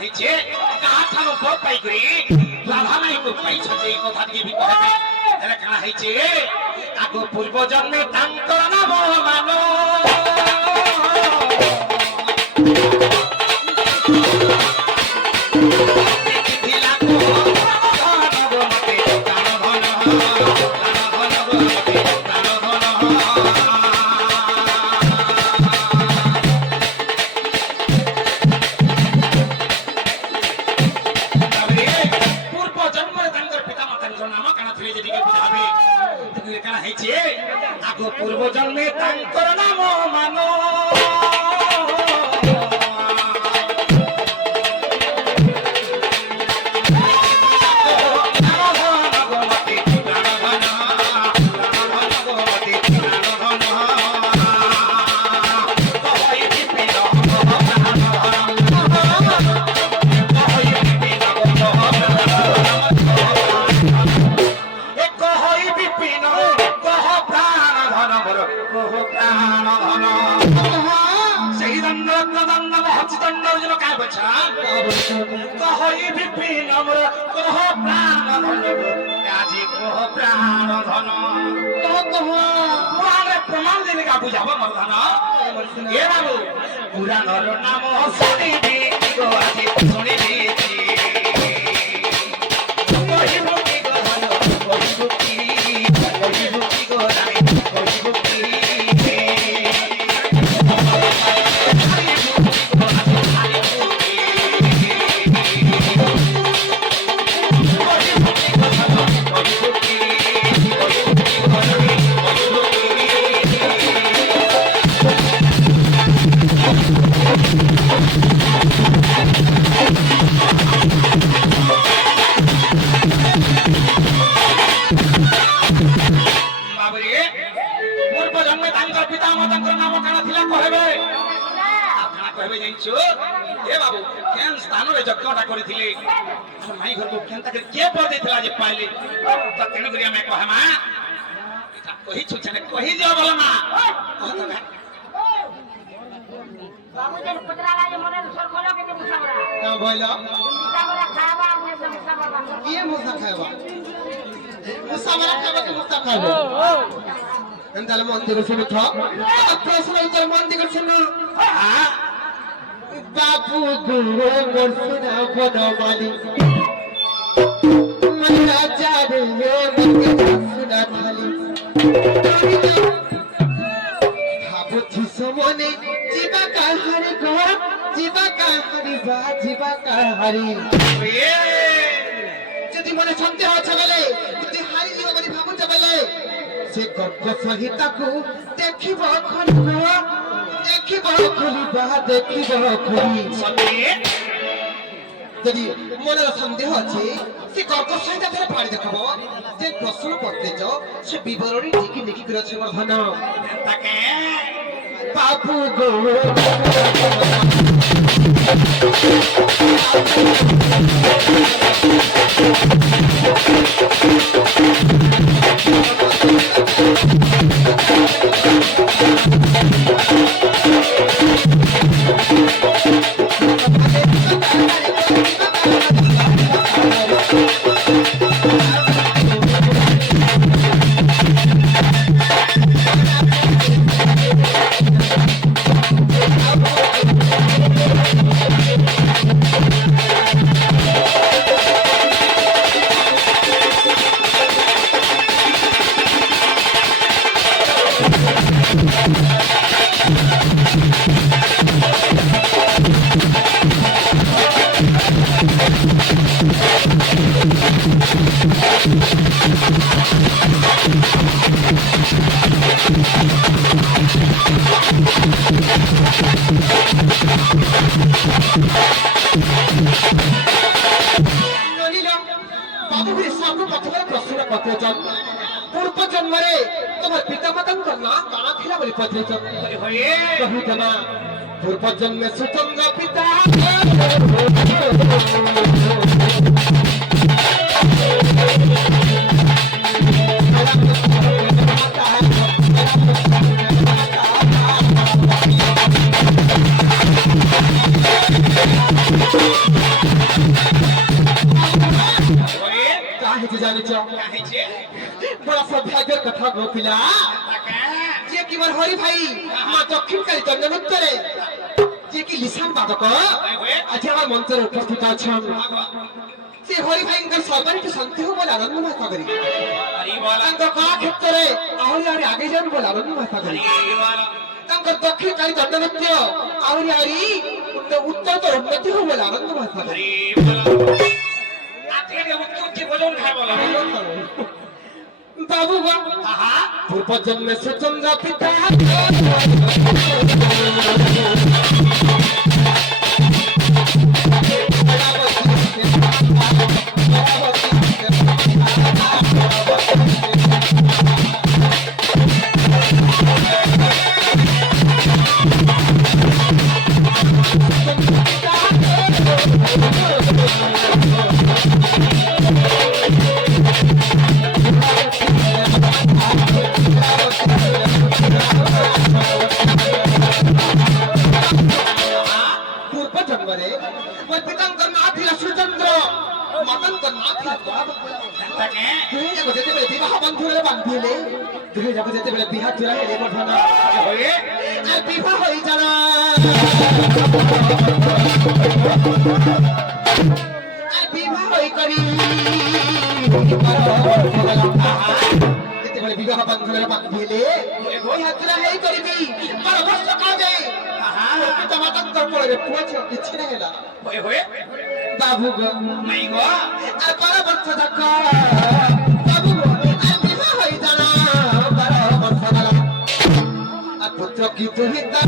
ହେଇଛେ କାହାଠାରୁ ବର ପାଇକରି ରାଧା ମାଇକୁ ପାଇଛନ୍ତି ଏ କଥା ଟିକେ ବି କହିବେ ହେଲେ କାଣା ହେଇଛେ ଆଗ ପୂର୍ବ ଜନ୍ମେ ତାଙ୍କର ନାମ ମାନ पूर्व जन्मे तांकर नाम मानो प्रमाण देने का बुझाव मर्दान ये बाबू पुराणर नाम शुणिबी आज शुणिबी যজ্ঞটা করেছিলে মাই ঘর को केनता के के पर देथिला जे पाइले त तेन करी हमें कहमा एटा कहि छुछने कहि जे बोल ना कहत ना बाबू जे पुतरा ला जे मोरे सर खोलो के मुसाबरा का भइला मुसाबरा खावा हमने से मुसाबरा ये मुसा खावा मुसाबरा खावा के मुसा खावा एंताले मंदिर सुनु था प्रश्न उत्तर मंदिर सुनु बाबू गुरु मोरसुना बनमाली मना जादे मके सुना थाली भाबुथि समने जीवा काहारी गो जीवा काहारी बा जीवा काहारी যদি মনে সন্দেহ আছে বলে যদি হারি দিব বলি ভাবুছ বলে সে গপ্প সহিতাকু দেখিব খলু দেখিব খুলিবা দেখিব খুলি যদি মনের সন্দেহ আছে সে গপ্প সহিতা ফেরে পাড়ি দেখাব যে প্রশ্ন পত্রেছ সে বিবরণী লিখি লিখি করে আছে মোর ধন তাকে বাবু গো पूर्व जन्म तुम पिता माता ना काना थिला बोली पत्रिका कहितना पूर्व जन्म सुतंग पिता কিছু জানিছ কাহিছে বড় সৌভাগ্যের কথা গো পিলা তাকে যে কি মোর হরি ভাই মা দক্ষিণকালী চন্দ্রগুপ্তরে যে কি লিসান বাদক আজ আমার মন্ত্রে উপস্থিত আছেন সে হরি ভাইঙ্কর সর্বাধিক শান্তি হব বলে আনন্দ মাতা করি হরি বল তাঙ্ক কলা ক্ষেত্রে আহুরি আহুরি আগে যান বলে আনন্দ মাতা করি হরি বল তাঙ্ক দক্ষিণকালী চন্দ্রগুপ্ত আহুরি আহুরি উত্তর তো উন্নতি হব বলে আনন্দ মাতা করি হরি বল আজকে উত্তর কি বলুন খাই বল বাবু গো আহা পূর্ব জন্মে সুচন্দ্র পিতা পূর্ব জন্মরে মোর পিতাঙ্কর নাম ছিল সুচন্দ্র মাতাঙ্কর নাম ছিল তাকে দুই যাক যেতেবেলে বিবাহ বন্ধুরে বান্ধিলে দুই যাক যেতেবেলে বিহার জোড়া হেলে বন্ধন হয়ে আর বিবাহ হই জানা আর বিবাহ হই করি যেতেবেলে বিবাহ বন্ধুরে বান্ধিলে বিহার জোড়া হেই করিবি বড় কষ্ট কাজে আহা পিতা মাতাঙ্কর পরে পুছে কিছু না হেলা হয়ে হয়ে বাবু গো নাই গো আর 12 বছর থাকা বাবু গো আর বিবাহ হই জানা 12 বছর গেল আর পুত্র কি তুই তা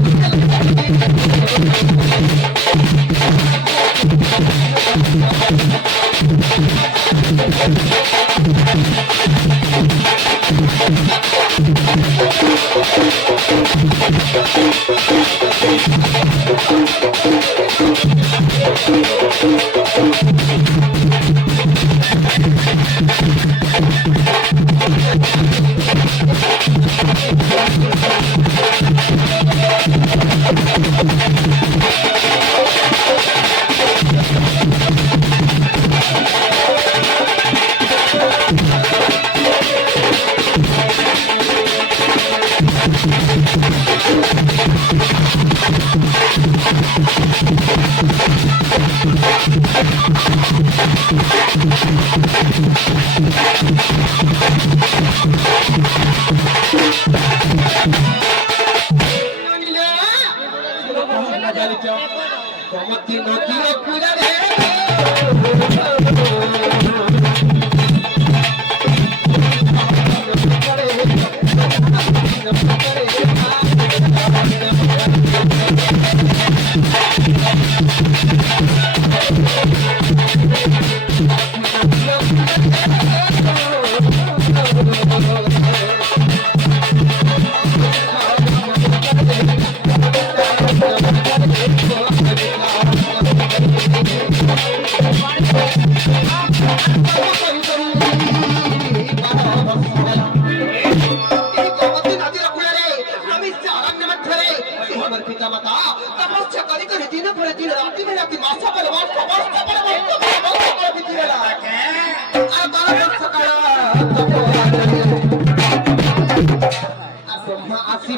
কমতি নদী কুড়ারে আসি